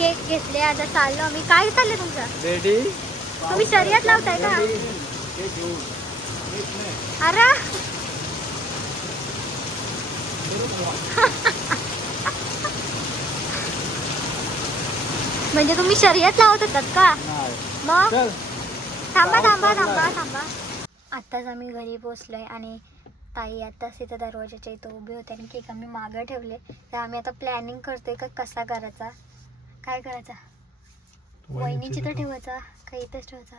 Cake घेतले, आता चाललो आम्ही. काय चाललंय तुमचं? रेडी. तुम्ही शर्यत लावताय का? अरे म्हणजे तुम्ही शर्यत लावत होतात का? मग थांबा थांबा थांबा थांबा. आत्ताच आम्ही घरी पोचलोय आणि ताई आत्ताच तिथं दरवाजाच्या इथं उभी होते आणि केक आम्ही मागं ठेवले. तर आम्ही आता प्लॅनिंग करतोय का कसा करायचा, काय करायचा. वहिनीची तर ठेवायचा का इथंच ठेवायचा?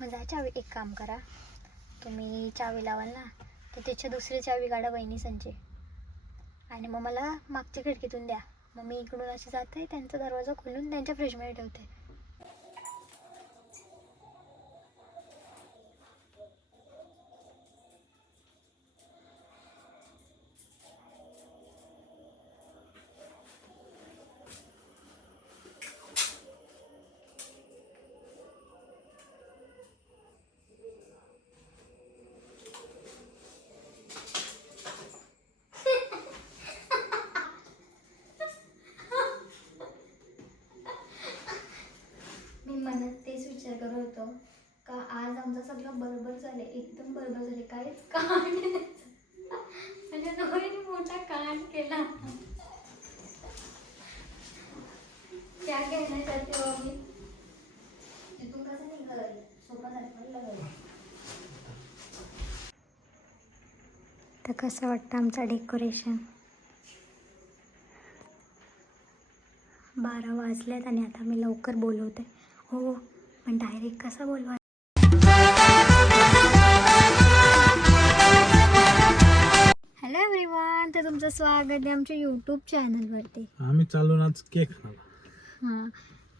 मग जा चावी, एक काम करा तुम्ही, चावी लावाल ना तर त्याच्या दुसरी चावी काढा वहिनी संची आणि मग मला मागच्या खिडकीतून द्या. मग मी इकडून अशी जाते, त्यांचा दरवाजा खोलून त्यांच्या फ्रीजमध्ये ठेवते. मी मनात तेच विचार करत होतो का आज आमचं सगळं बरोबर झाले, एकदम बरोबर झाले, काहीच कांड नाही. म्हणजे नवीन मोठा कांड केला. त्या घेण्यासाठी मी तिथून कसं निघाल सोपा झाला. तर कसं वाटतं आमचं डेकोरेशन? 12 वाजल्यात आणि आता मी लवकर बोलवते. हो पण डायरेक्ट कसा बोलवा? हॅलो एव्हरीवन, तर तुमचं स्वागत आहे आमच्या यूट्यूब चॅनलवरती. आम्ही चालून आज केक खाणार. हां,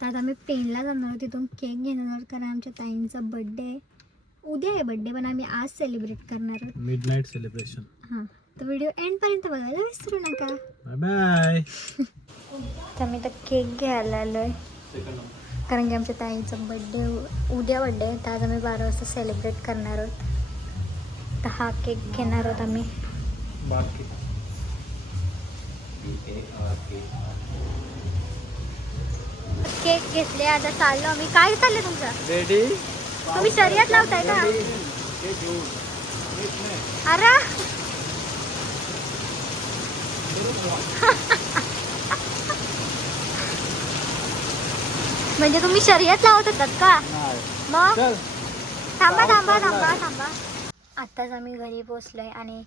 तर आता आम्ही पेनला जाणार आहोत, तिथून केक घेणार कारण आमच्या ताईंचा बड्डे उद्या आहे. बड्डे पण आम्ही आज सेलिब्रेट करणार आहोत, मिडनाईट सेलिब्रेशन. हां, तर व्हिडिओ एंडपर्यंत बघायला विसरू नका. Bye bye. तर मी तर केक घ्यायला आलो आहे कारण की आमच्या ताईंचा बड्डे उद्या बड्डे आहे. तर आज आम्ही 12 वाजता सेलिब्रेट करणार आहोत. तर हा केक घेणार आहोत आम्ही. केक घेतले, आता चाललो आम्ही. काय चाललंय तुमचं? रेडी. तुम्ही शर्यत लावताय का? अरे म्हणजे तुम्ही शर्यत लावत होतात का? मग थांबा थांबा थांबा थांबा. आत्ताच आम्ही घरी पोचलोय आणि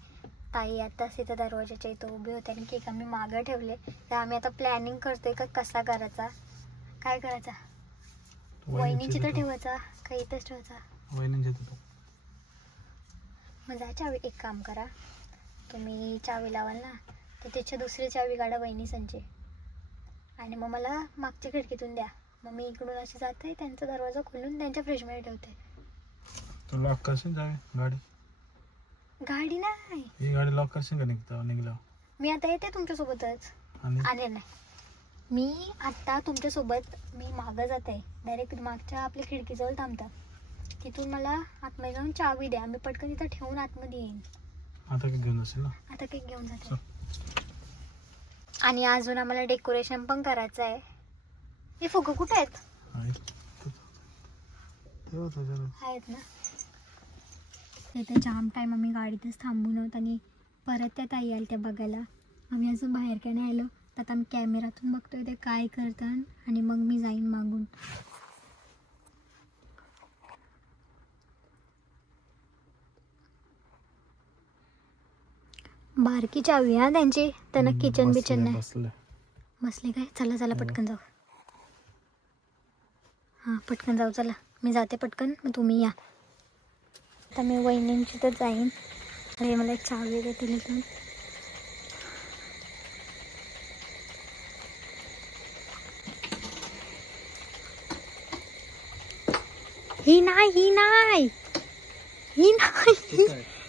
ताई आत्ताच तिथं दरवाजाच्या इथं उभी होते आणि केक आम्ही मागं ठेवले. तर आम्ही आता प्लॅनिंग करतोय का कसा करायचा, काय करायचा. वहिनीची तर ठेवायचा का इथंच ठेवायचा? मग जा चावी, एक काम करा तुम्ही चावी लावाल ना तर त्याच्या दुसरी चावी काढा वहिनी संची आणि मग मला मागच्या खिडकीतून द्या. मग मी इकडून अशी जाते, त्यांचा दरवाजा खोलून त्यांच्या फ्रीजमध्ये ठेवते. तू लॉक करशील गाडी? गाडी नाही, ही गाडी लॉक करशील का निघला? मी आता येते तुमच्यासोबतच. आले नाही मी आत्ता तुमच्यासोबत, मी मागं जाते डायरेक्ट मागच्या आपल्या खिडकीजवळ थांबता. तिथून मला आतमध्ये जाऊन चावी द्या, मी पटकन इथं ठेवून आतमध्ये येईन. आता केक घेऊन असेल ना? आता केक घेऊन जाते. आणि अजून आम्हाला डेकोरेशन पण करायचं आहे. हे फुगं कुठे आहेत? आहेत ना. तिथे जाम टाईम आम्ही गाडीतच थांबून आहोत आणि परत त्या ताई आल्या त्या बघायला. आम्ही अजून बाहेर काय नाही आलो. तर आता आम्ही कॅमेरातून बघतोय ते काय करतात आणि मग मी जाईन मागून. बारकी चावी हा त्यांची, त्यांना किचन बिचन नाही बसले काय. चला चला पटकन जाऊ. हां पटकन जाऊ, चला मी जाते पटकन, मग तुम्ही या. आता मी वहिनींची तर जाईन. अरे मला एक चावी देते इथून. ही नाही ही नाही ही नाही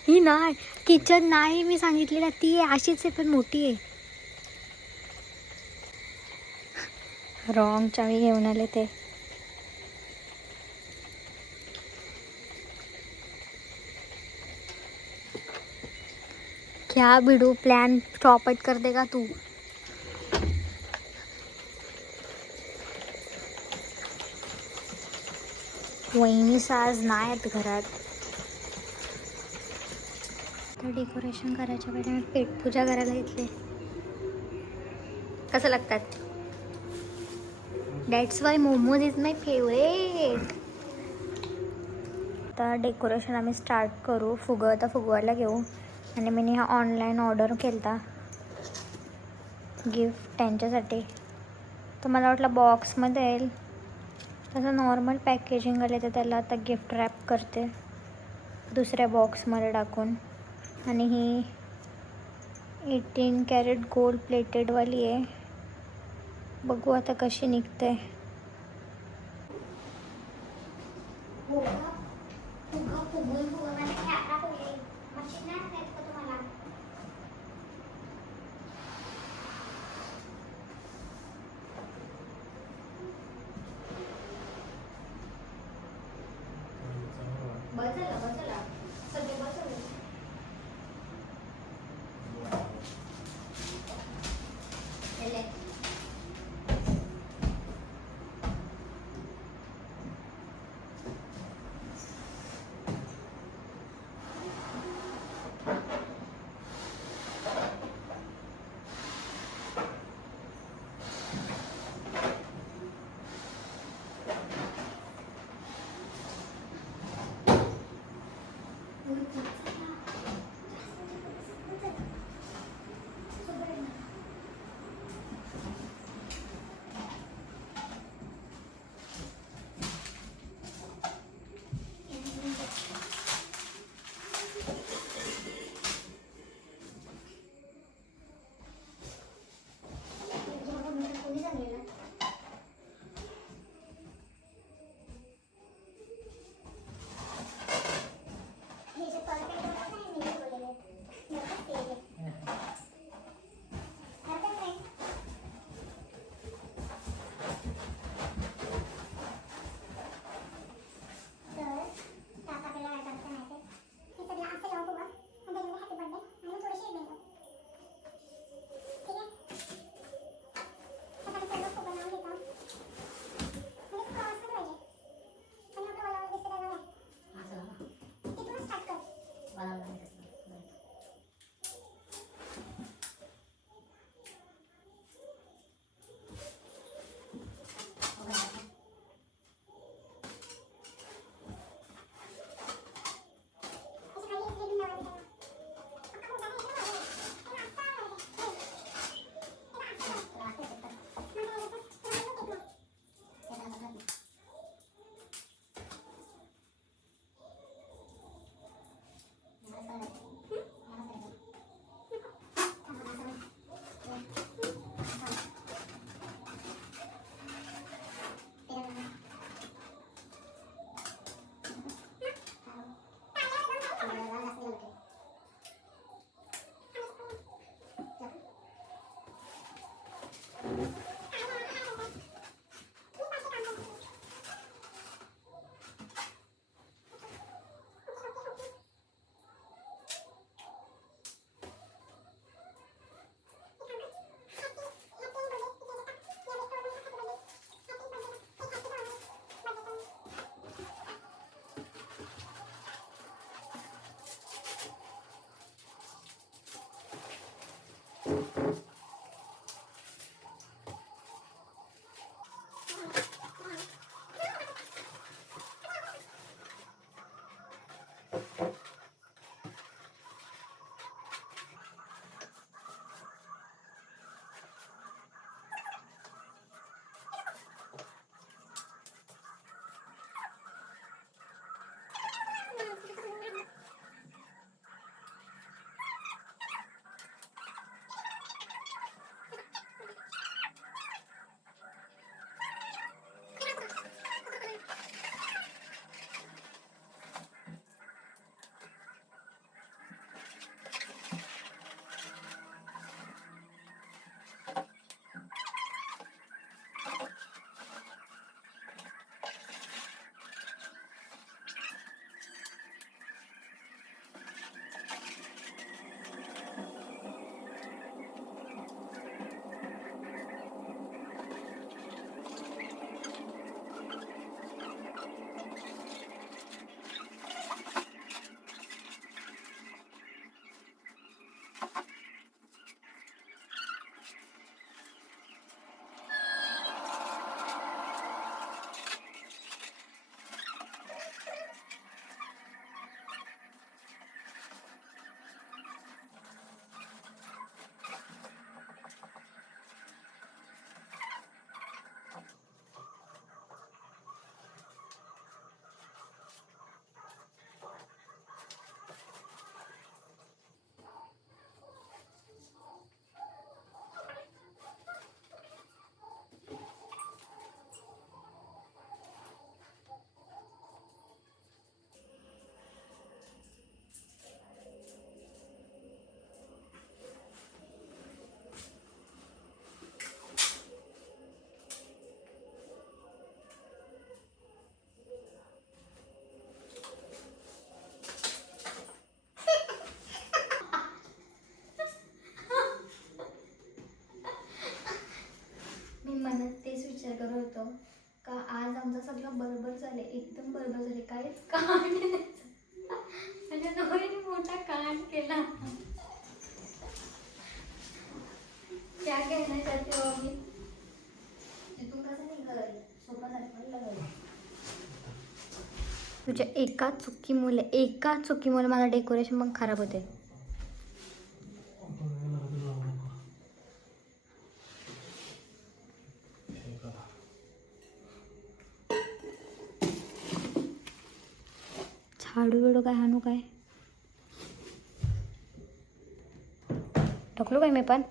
ही नाही, किचन नाही मी सांगितलेलं, ती आहे अशीच आहे पण मोठी आहे. रॉंग चावी घेऊन आले ते. क्या बिडू प्लॅन चौपट कर देगा तू. वहिनी आज नाही आहेत घरात. तर डेकोरेशन करायच्या वेळेला मी पेटपूजा करायला घेतली. कसं लागतात? That's why momos is my favourite. आता डेकोरेशन आम्ही स्टार्ट करू. फुगवायला घेऊ. आणि मी हा ऑनलाईन ऑर्डर केला गिफ्ट त्यांच्यासाठी. तर मला वाटलं बॉक्समध्ये येईल. तसं नॉर्मल पॅकेजिंग आले तर त्याला आता गिफ्ट रॅप करते दुसऱ्या बॉक्समध्ये टाकून. आणि ही 18 कॅरेट गोल्ड प्लेटेडवाली आहे. बघू आता कशी निघते. सगळं बरोबर झाले, एकदम बरोबर झाले, काहीच कांड नाही त्याचं. म्हणजे नवीन मोठा कांड केला. क्या कहना चाहते हो अभी? तिथून कसं निघालं? सोपा झाला. तुझ्या एका चुकीमुळे माझं डेकोरेशन मग खराब होते. झाडू बिडू काय हाणू काय? ढकलू काय मी पण?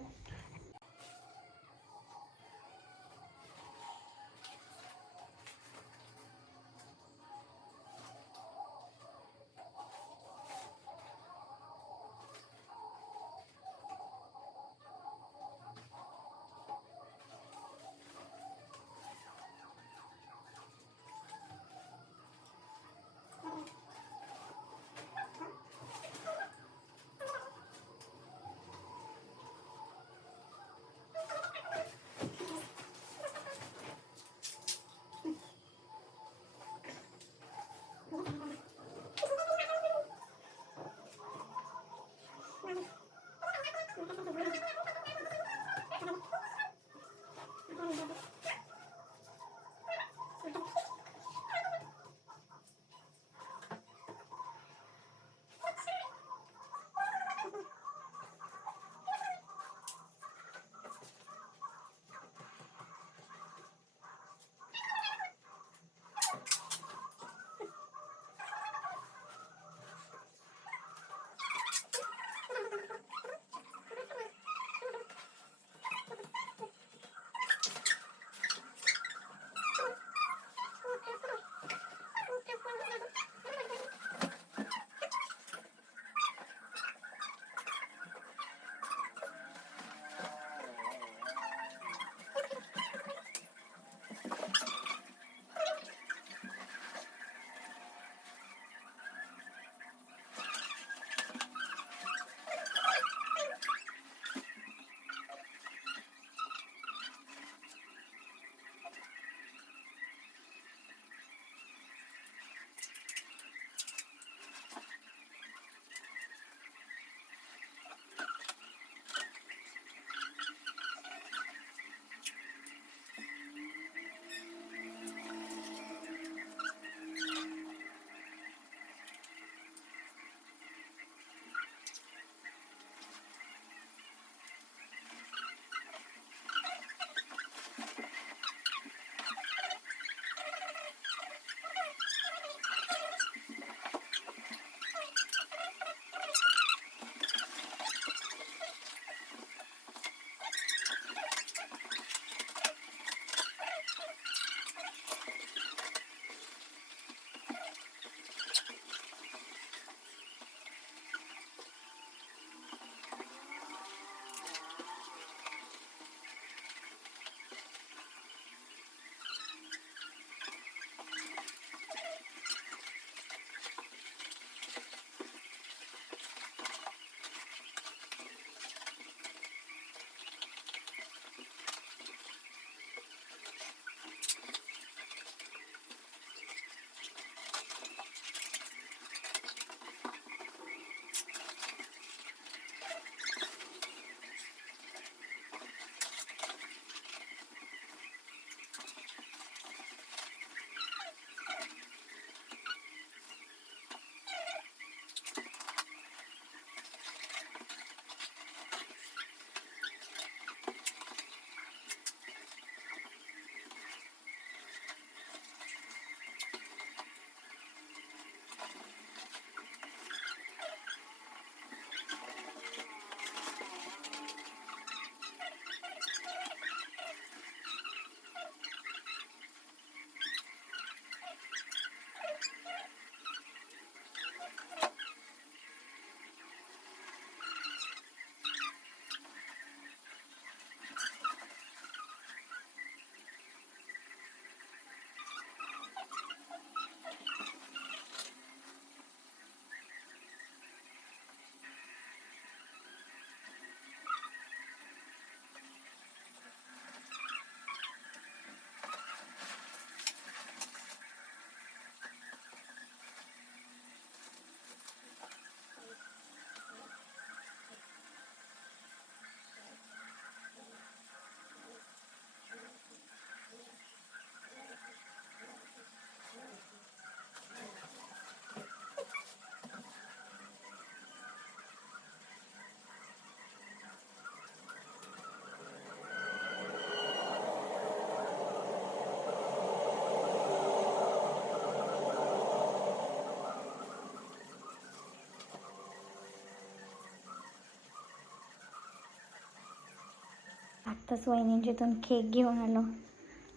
आत्ताच वहिनींच्यातून केक घेऊन आलो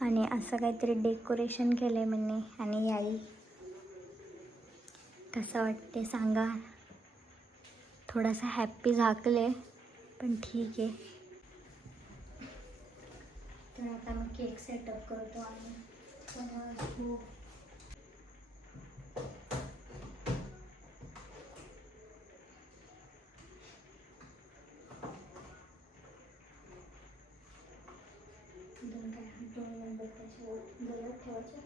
आणि असं काहीतरी डेकोरेशन केलं आहे म्हणणे. आणि याई कसं वाटते सांगा. थोडासा हॅप्पी झाकले पण ठीक आहे. तर आता मी केक सेटअप करतो आणि खूप दोन नंबर त्याच्यावर बोलत ठेवायचं.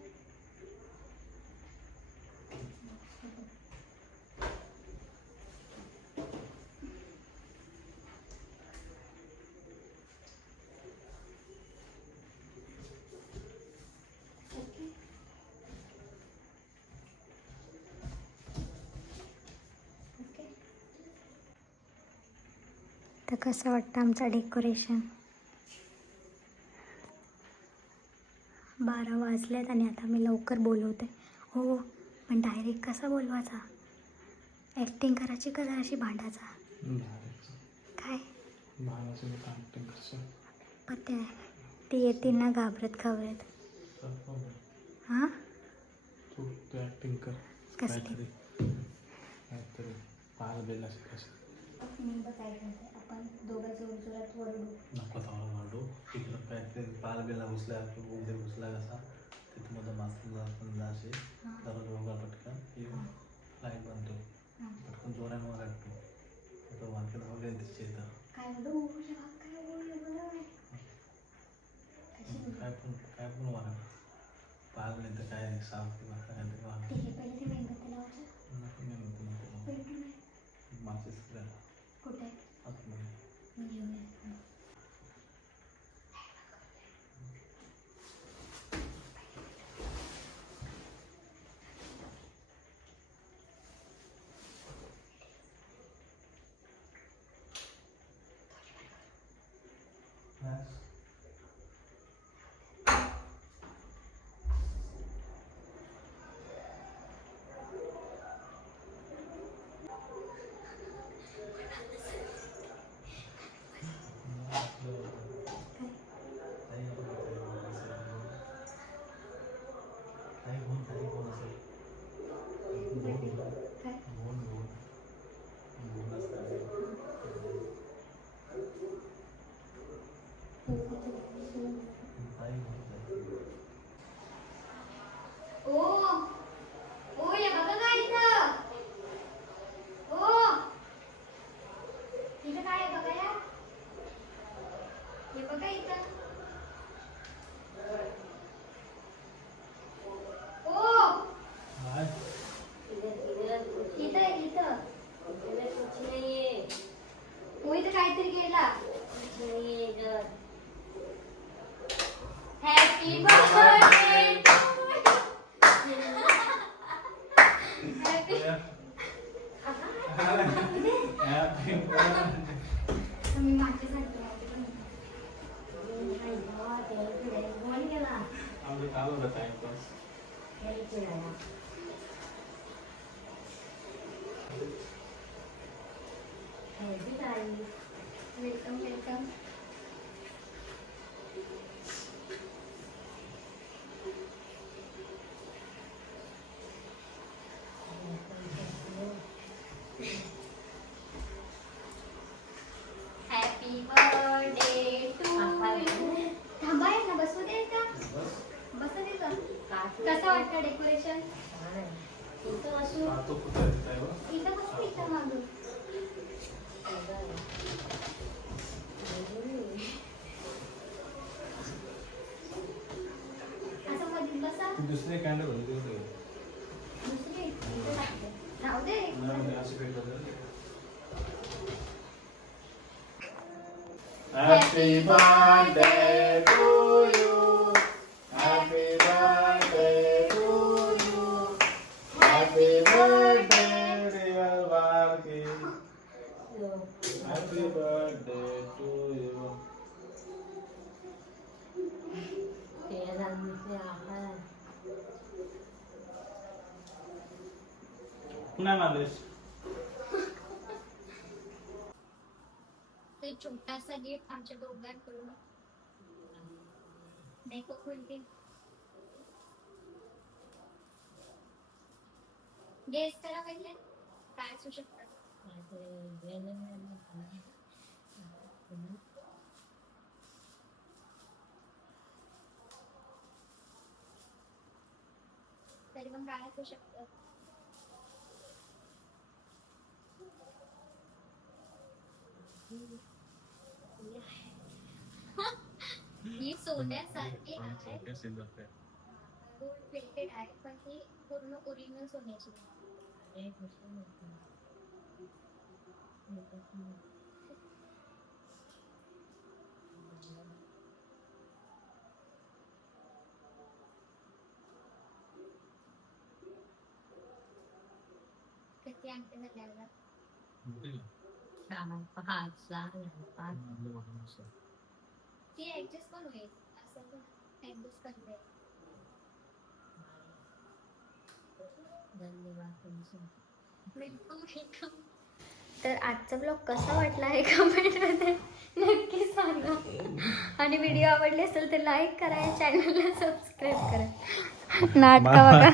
तर कसं वाटतं आमचं डेकोरेशन. 12 वाजलेत आणि आता मी लवकर बोलवते. हो पण डायरेक्ट कसा बोलवायचा? ॲक्टिंग करायची का जराशी भांडायचा? काय पण ते येतील ना घाबरत घाबरत. हां तू ऍक्टिंग कर. कसली? पाहायला बेल असेल. काय करते आपण दोघं जोर जोरात वरडू. नको थांबा मांडू. तिकडं काय पाहायला बेला घुसला उद्या घुसला कसा तिथं माझा मास्तर समजा असे दररोज वगैरे पटकन येऊन लाईट बनतो. पटकन जोराने वाटतो. तो वाक्य धावले तिथे येतं. काय बोलू काय बोलू काय पण वारा पाहिलं नाही तर काय साफ किंवा काय मागचे कुठे आतमध्ये घेऊन येतो. काहीतरी गेला. हॅपी बर्थडे मी माझ्यासाठी welcome welcome. Happy birthday to you. थांबा ना बसू दे का? बसू दे का? कसं वाटतं डेकोरेशन? इथं बसू. इथं बसू इथं मागून. असं मध्ये बसा. दुसरे कॅन्डल होते दुसरी इथं टाकते. राहू दे. Happy birthday to you. Happy birthday to you. Happy birthday dear Varki. Happy birthday to you. पुन्हा मालिश. ते छोटासा गिफ्ट आमच्या दोघांकडून देखो खुल के गेस करा पहिले काय असू शकतं. तरी पण काय असू शकतं. ही सोन्यासारखी आहे, गोल्ड प्लेटेड आहे, पण ही पूर्ण ओरिजिनल सोन्याची आहे. किती अंक झाले? ती ऍडजस्ट पण होईल, असं पण ऍडजस्ट करते. तर आजचा ब्लॉग कसा वाटला आहे कमेंटमध्ये नक्की सांगा. आणि व्हिडिओ आवडले असेल तर लाईक करा, चॅनलला सबस्क्राईब करा. नाटका बघा.